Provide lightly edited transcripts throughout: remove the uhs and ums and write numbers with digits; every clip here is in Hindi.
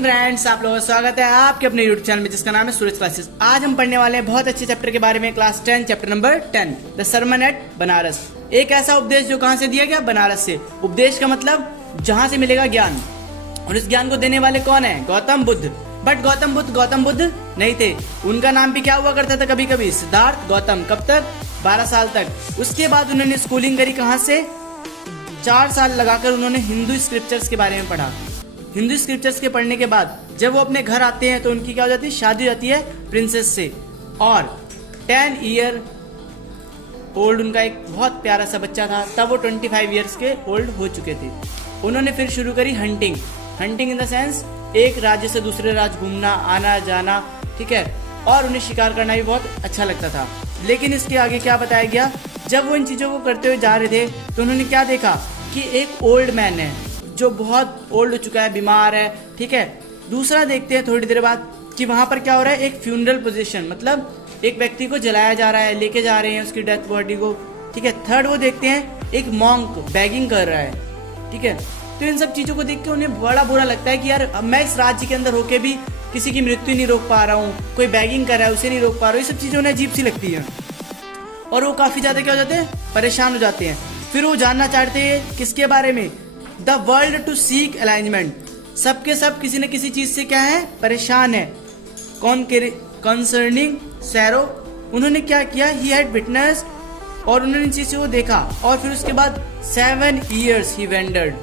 मॉर्निंग फ्रेंड्स, आप लोगों का स्वागत है आपके अपने यूट्यूब चैनल में जिसका नाम है सूरज क्लासेस। आज हम पढ़ने वाले हैं बहुत अच्छे चैप्टर के बारे में, class 10 chapter number 10 the sermon at Benares. एक ऐसा उपदेश जो कहाँ से दिया गया? बनारस से। उपदेश का मतलब जहाँ से मिलेगा ज्ञान, और इस ज्ञान को देने वाले कौन है? गौतम बुद्ध। बट गौतम बुद्ध नहीं थे, उनका नाम भी क्या हुआ करता था कभी कभी? सिद्धार्थ गौतम। कब तक? 12 साल तक। उसके बाद उन्होंने स्कूलिंग करी कहाँ से? 4 साल लगाकर उन्होंने हिंदू स्क्रिप्चर्स के बारे में पढ़ा। हिंदू स्क्रिप्चर्स के पढ़ने के बाद जब वो अपने घर आते हैं तो उनकी क्या हो जाती है? शादी हो जाती है प्रिंसेस से। और 10 ईयर ओल्ड उनका एक बहुत प्यारा सा बच्चा था, तब वो 25 ईयर्स के ओल्ड हो चुके थे। उन्होंने फिर शुरू करी हंटिंग इन द सेंस एक राज्य से दूसरे राज्य घूमना, आना जाना, ठीक है। और उन्हें शिकार करना भी बहुत अच्छा लगता था। लेकिन इसके आगे क्या बताया गया? जब वो इन चीज़ों को करते हुए जा रहे थे तो उन्होंने क्या देखा कि एक ओल्ड मैन है जो बहुत ओल्ड हो चुका है, बीमार है, ठीक है। दूसरा देखते हैं थोड़ी देर बाद कि वहां पर क्या हो रहा है? एक फ्यूनरल पोजीशन, मतलब एक व्यक्ति को जलाया जा रहा है, लेके जा रहे हैं उसकी डेथ बॉडी को, ठीक है। थर्ड वो देखते हैं एक मॉन्क बैगिंग कर रहा है, ठीक है। तो इन सब चीजों को देख के उन्हें बड़ा बुरा लगता है कि यार मैं इस राज्य के अंदर होके भी किसी की मृत्यु नहीं रोक पा रहा हूँ, कोई बैगिंग कर रहा है उसे नहीं रोक पा रहा हूँ। ये सब चीजें उन्हें अजीब सी लगती है और वो काफी ज्यादा क्या हो जाते हैं? परेशान हो जाते हैं। फिर वो जानना चाहते हैं किसके बारे में? The world to seek alignment. सबके सब किसी न किसी चीज से क्या है? परेशान है। कौन कंसर्निंग सैरो। उन्होंने क्या किया? ही हैड विटनेस, और उन्होंने इन चीजों को देखा। और फिर उसके बाद 7 years ही वेंडर्ड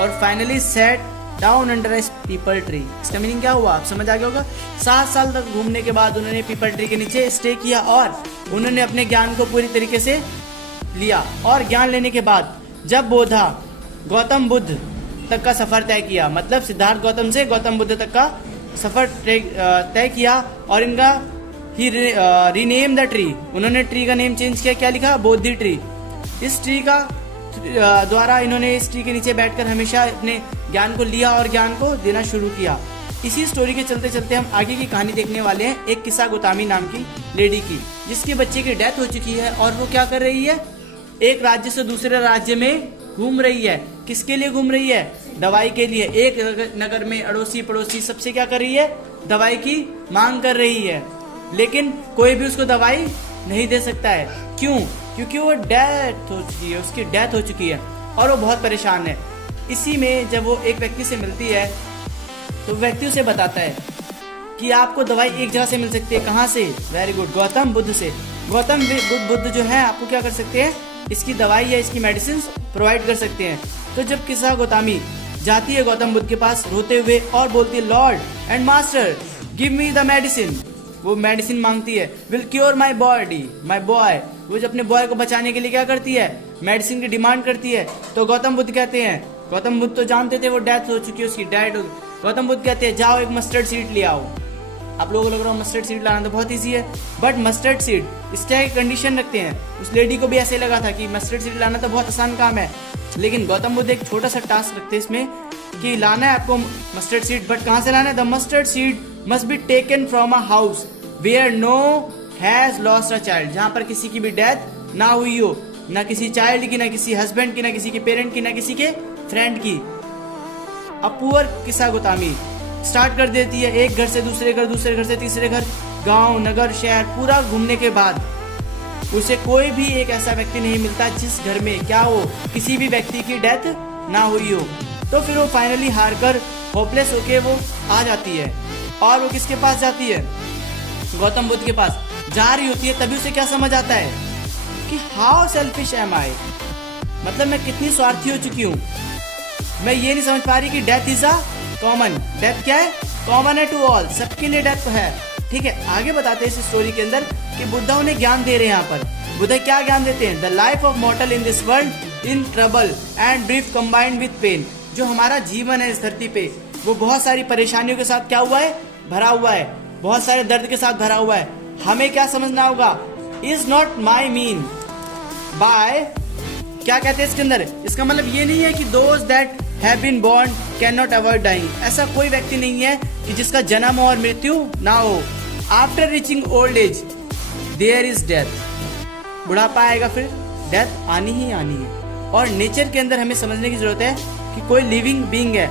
और फाइनली सेट डाउन अंडर ए पीपल ट्री। इसका मीनिंग क्या हुआ? आप समझ आ गया होगा। 7 साल तक घूमने के बाद उन्होंने पीपल ट्री के नीचे स्टे किया और उन्होंने अपने ज्ञान को पूरी तरीके से लिया। और ज्ञान लेने के बाद जब बोधा गौतम बुद्ध तक का सफर तय किया, मतलब सिद्धार्थ गौतम से गौतम बुद्ध तक का सफर तय किया, और इनका ही रीनेम द ट्री। उन्होंने ट्री का नेम चेंज किया। क्या लिखा? बोधि ट्री। इस ट्री का द्वारा इन्होंने इस ट्री के नीचे बैठकर हमेशा अपने ज्ञान को लिया और ज्ञान को देना शुरू किया। इसी स्टोरी के चलते चलते हम आगे की कहानी देखने वाले हैं एक किस्सा गोतामी नाम की लेडी की, जिसके बच्चे की डेथ हो चुकी है और वो क्या कर रही है? एक राज्य से दूसरे राज्य में घूम रही है। किसके लिए घूम रही है? दवाई के लिए। एक नगर में अड़ोसी पड़ोसी सबसे क्या कर रही है? दवाई की मांग कर रही है, लेकिन कोई भी उसको दवाई नहीं दे सकता है। क्यों? क्योंकि वो डेथ हो चुकी है, उसकी डेथ हो चुकी है और वो बहुत परेशान है। इसी में जब वो एक व्यक्ति से मिलती है तो व्यक्ति उसे बताता है कि आपको दवाई एक जगह से मिल सकती है। कहाँ से? वेरी गुड, गौतम बुद्ध से। गौतम बुद्ध जो है आपको क्या कर सकते हैं? इसकी दवाई या इसकी मेडिसिन प्रोवाइड कर सकते हैं। तो जब किस्सा गोतामी जाती है गौतम बुद्ध के पास रोते हुए और बोलती है, Lord and master give me the medicine. वो मेडिसिन मांगती है, will cure my body my boy. वो जो अपने बॉय को बचाने के लिए क्या करती है? मेडिसिन की डिमांड करती है। तो गौतम बुद्ध कहते हैं, गौतम बुद्ध तो जानते थे वो डेथ हो चुकी है, उसकी डेड हो। गौतम बुद्ध कहते हैं, जाओ एक मस्टर्ड सीड ले आओ। आप लोगों को लग रहा है मस्टर्ड सीड लाना तो बहुत ईजी है, बट मस्टर्ड सीड इस तरह की कंडीशन रखते हैं। उस लेडी को भी ऐसे लगा था कि मस्टर्ड सीड लाना तो बहुत आसान काम है, लेकिन गौतम बुद्ध एक छोटा सा टास्क रखते हैं इसमें कि लाना है आपको मस्टर्ड सीड, बट कहाँ से लाना है? The mustard seed must be taken from a house where no has lost a child. जहाँ पर किसी की भी डेथ ना हुई हो, ना किसी चाइल्ड की, ना किसी हस्बैंड की, ना किसी के पेरेंट की, ना किसी के फ्रेंड की। अब पुअर किस्सा गोतामी स्टार्ट कर देती है। एक घर से दूसरे घर, दूसरे घर से तीसरे घर, गांव नगर शहर पूरा घूमने के बाद उसे कोई भी एक ऐसा व्यक्ति नहीं मिलता जिस घर में क्या हो, किसी भी व्यक्ति की डेथ ना हुई हो। तो फिर वो फाइनली हार कर होपलेस होके वो आ जाती है और वो किसके पास जाती है? गौतम बुद्ध के पास जा रही होती है। तभी उसे क्या समझ आता है कि हाउ सेल्फिश एम आई, मतलब मैं कितनी स्वार्थी हो चुकी हूँ। मैं ये नहीं समझ पा रही कि death is a common. Death क्या है? कॉमन है टू ऑल, सबके लिए डेथ है, ठीक है। आगे बताते हैं इस स्टोरी के अंदर कि बुद्धा उन्हें ज्ञान दे रहे हैं। यहाँ पर बुद्धा क्या ज्ञान देते हैं? The life of mortal in this world in trouble and brief combined with pain. जो हमारा जीवन है इस धरती पे वो बहुत सारी परेशानियों के साथ क्या हुआ है? भरा हुआ है, बहुत सारे दर्द के साथ भरा हुआ है। हमें क्या समझना होगा? Is not my mean by, क्या कहते हैं इसके अंदर? इसका मतलब ये नहीं है कि those that have been born can not avoid dying. ऐसा कोई व्यक्ति नहीं है कि जिसका जन्म और मृत्यु ना हो। After reaching old age there is death. बुढ़ापा आएगा, फिर डेथ आनी ही आनी है। और नेचर के अंदर हमें समझने की जरूरत है कि कोई लिविंग बीइंग है।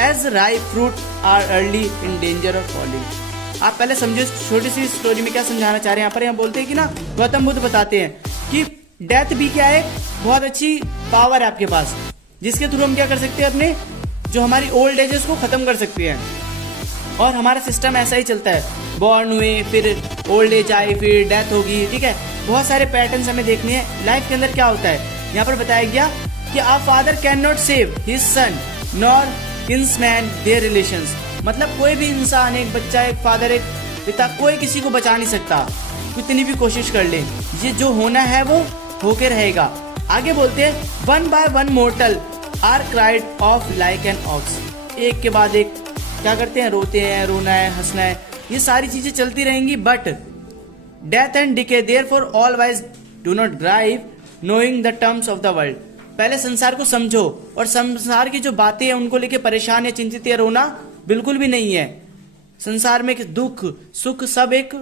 As ripe fruit are early in danger of falling. आप पहले समझो छोटी सी स्टोरी में क्या समझाना चाह रहे हैं। यहाँ बोलते हैं कि ना गौतम बुद्ध बताते हैं कि डेथ भी क्या है, बहुत अच्छी पावर है आपके पास, जिसके थ्रू हम क्या कर सकते हैं, अपने जो हमारी ओल्ड एज है उसको खत्म कर सकते हैं। और हमारा सिस्टम ऐसा ही चलता है, बॉर्न हुए, फिर ओल्ड एज आई, फिर डेथ होगी, ठीक है। बहुत सारे पैटर्न्स हमें देखने हैं लाइफ के अंदर क्या होता है। यहाँ पर बताया गया कि a father can not save his son nor kinsman their relations. मतलब कोई भी इंसान, एक बच्चा, एक फादर, एक पिता, कोई किसी को बचा नहीं सकता, कितनी भी कोशिश कर ले। ये जो होना है वो होके रहेगा। आगे बोलते हैं one by one mortal are cried off like an ox. एक के बाद एक क्या करते हैं, रोते हैं, रोना है, हंसना है, ये सारी चीजें चलती रहेंगी। But death and decay therefore all wise do not drive knowing the terms of the world. पहले संसार को समझो और संसार की जो बातें हैं उनको लेके परेशान या चिंतित या रोना बिल्कुल भी नहीं है। संसार में दुख सुख सब एक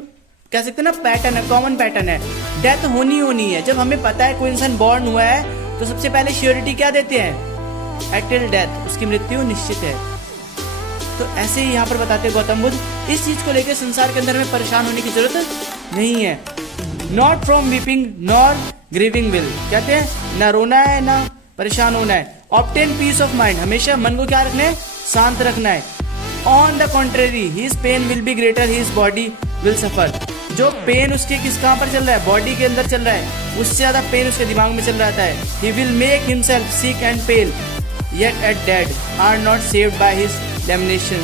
कह सकते हैं ना पैटर्न है, कॉमन पैटर्न है। डेथ होनी है। जब हमें पता है कोई इंसान बॉर्न हुआ है तो सबसे पहले श्योरिटी क्या देते हैं, एटिल डेथ, उसकी मृत्यु निश्चित है। तो ऐसे ही यहाँ पर बताते हैं गौतम बुद्ध, इस चीज को लेकर संसार के अंदर में परेशान होने की जरूरत नहीं है। Not from weeping nor grieving will, कहते हैं ना रोना है ना परेशान होना है। ऑब्टेन पीस ऑफ माइंड, हमेशा मन को क्या रखना है, शांत रखना है। On the contrary his pain will be greater, his body will suffer. जो पेन उसके कहाँ पर चल रहा है, बॉडी के अंदर चल रहा है, उससे ज्यादा पेन उसके दिमाग में चल रहा है। He will make himself sick and pale yet at dead are not saved by his lamentation.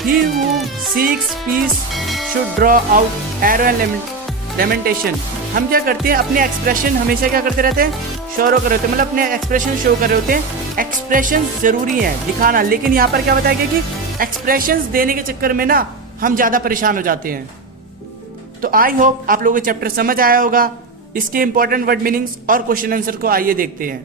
He who seeks peace should draw out arrow and lamentation. हम क्या करते हैं, अपने एक्सप्रेशन हमेशा क्या करते रहते हैं, शो कर रहे होते हैं, मतलब अपने एक्सप्रेशन शो कर रहे होते हैं। एक्सप्रेशन जरूरी है दिखाना, लेकिन यहाँ पर क्या बताया गया कि एक्सप्रेशंस देने के चक्कर में ना हम ज्यादा परेशान हो जाते हैं। तो आई होप आप लोगों को चैप्टर समझ आया होगा। इसके इंपॉर्टेंट वर्ड मीनिंग्स और क्वेश्चन आंसर को आइए देखते हैं।